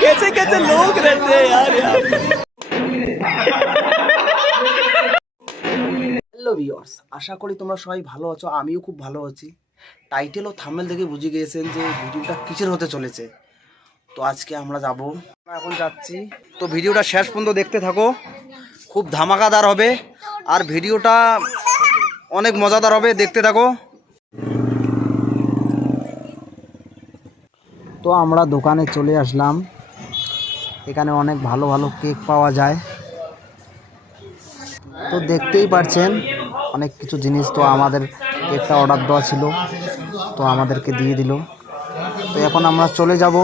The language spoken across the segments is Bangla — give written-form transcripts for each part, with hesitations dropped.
कैसे कैसे लोग रहते हैं यार হ্যালো ভিউয়ার্স, আশা করি তোমরা সবাই ভালো আছো। আমিও খুব ভালো আছি। টাইটেল ও থাম্বনেল দেখে বুঝে গিয়েছেন যে ভিডিওটা কিসের হতে চলেছে। তো আজকে আমরা যাব, এখন যাচ্ছি। তো ভিডিওটা শেষ পর্যন্ত দেখতে থাকো, খুব ধামাকাদার হবে আর ভিডিওটা অনেক মজাদার হবে, দেখতে থাকো। তো আমরা দোকানে চলে আসলাম। এখানে অনেক ভালো ভালো কেক পাওয়া যায়। তো দেখতেই পাচ্ছেন অনেক কিছু জিনিস। তো আমাদের কেকটা অর্ডার দেওয়া ছিল, তো আমাদেরকে দিয়ে দিল। তো এখন আমরা চলে যাব।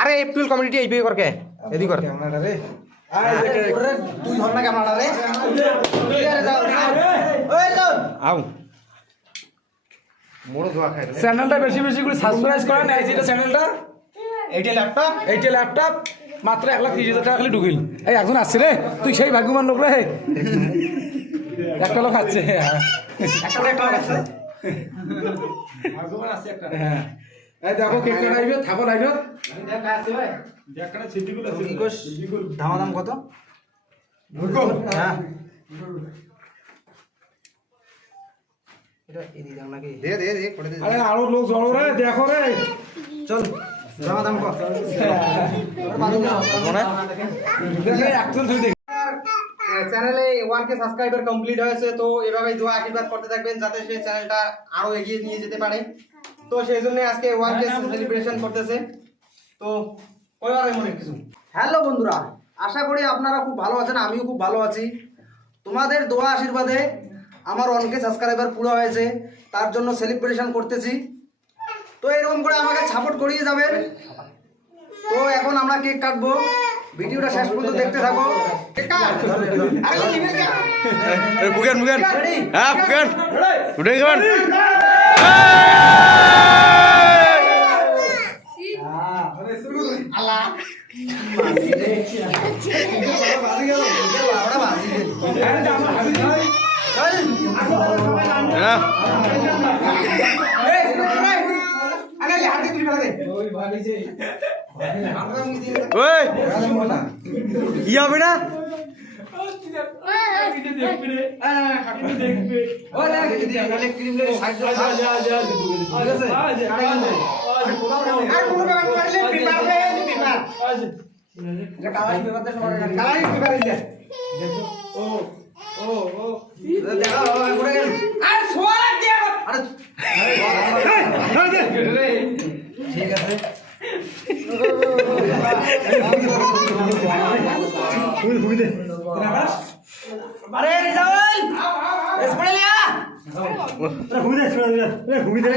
আরে এপ্রিল কমিউনিটি এই বিয়ে করকে এদি করকে তুই ধর না ক্যামেরাটা রে। আও মোড় জোয়া খাই চ্যানেলটা বেশি বেশি করে সাবস্ক্রাইব করেন। এই যে চ্যানেলটা, এইটা ল্যাপটপ মাত্র 1,30,000 টাকা খালি ঢুকিল। এই এখন আসছে রে, তুই সেই ভাগ্যবান লোক রে। একটা লোক আসছে, হ্যাঁ। এই দেখো কেকটা আইবে, থাকো লাইন। দাম কত? হ্যাঁ আরে আরো লোক জড়ো রে, দেখো রে, চল দাম কত? চ্যানেলে 1K সাবস্ক্রাইবার কমপ্লিট হয়েছে। তো এভাবেই দোয়া আশীর্বাদ করতে থাকবেন যাতে সেই চ্যানেলটা আরো এগিয়ে নিয়ে যেতে পারে। তো সেই জন্য আজকে 1K সেলিব্রেশন করতেছে। তো ওইভাবে মনে কিছু। হ্যালো বন্ধুরা, আশা করি আপনারা খুব ভালো আছেন। আমিও খুব ভালো আছি। তোমাদের দোয়া আশীর্বাদে আমার 1K সাবস্ক্রাইবার পুরো হয়েছে, তার জন্য সেলিব্রেশন করতেছি। তো এরকম করে আমাকে সাপোর্ট করিয়ে যাবেন। তো এখন আমরা কেক কাটবো, ভিডিওটা শেষ পর্যন্ত দেখতে থাকো। কি হবে না ঠিক আছে। अरे रिजाल इस पड़े लिया घूमे घूमे ले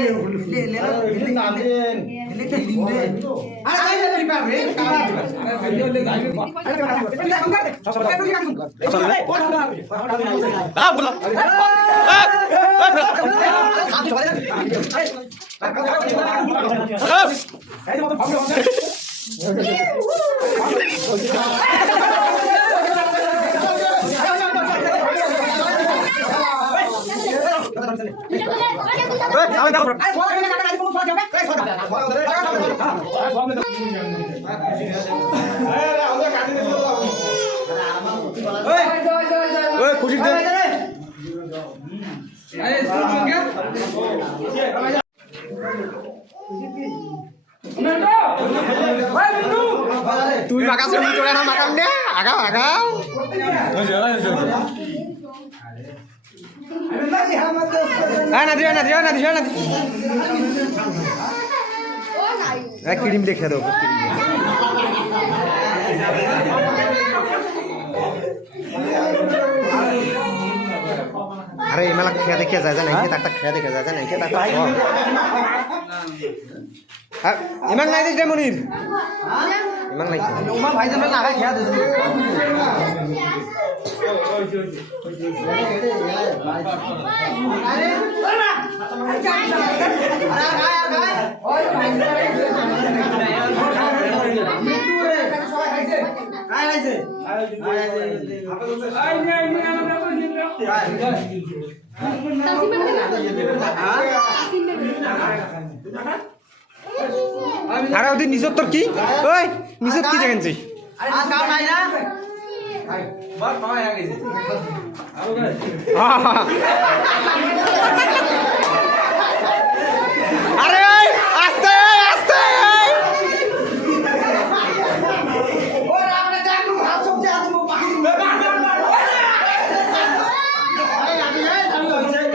ले खुशी दे তুই মাকাছে চলে না মাকাম নে আগাও আগাও না দিও না দিও না দিও না এক ক্রিম দেখে দাও আরে মেলা খেয়ে দেখে যায় না নাকি তাকটা খেয়ে দেখে যায় না নাকি তাকটা ইমান নাই দিস রে মনির ইমান নাই উমা ভাই জান না খেয়া দিস আরে আরে ওদের নিচত তোর কি ওই নিচত কি দেখেন তুই আরে আস্তে আস্তে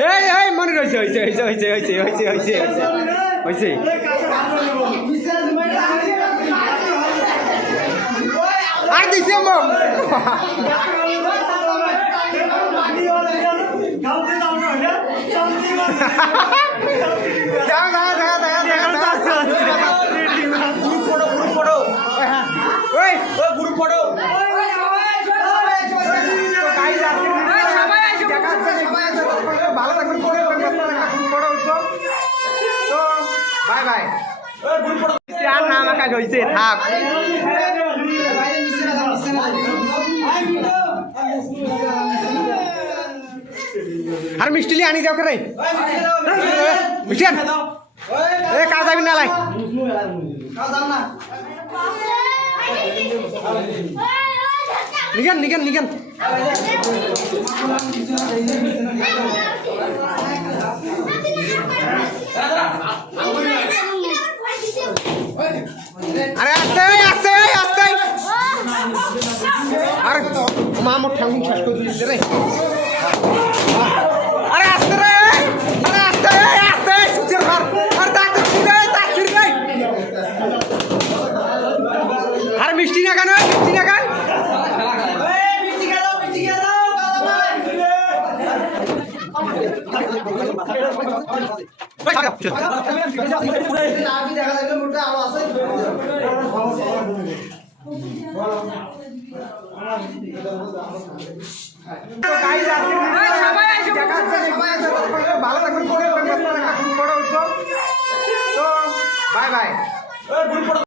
এই এই মনে রয়েছে হয়েছে হয়েছে হয়েছে হয়েছে হয়েছে হয়েছে হয়েছে আর দিছে মম বাই বাই আর নাম আকাশ হয়েছে থাক আর মিষ্টি আনি যাও রে মিষ্টি এ কাজ যাবি না লাই নিগান নিগান নিগান আরে আস্তে আস্তে আস্তে আরে মা মোট ঠাকুর শেষ করে দিলি রে আরে আস্তে রে আরে আস্তে আস্তে সুচের ঘর আর দাঁত ছিড়ে দাঁত ছিড়ে আর মিষ্টি না কেন মিষ্টি না কেন ভালো থাকবেন বাই বাই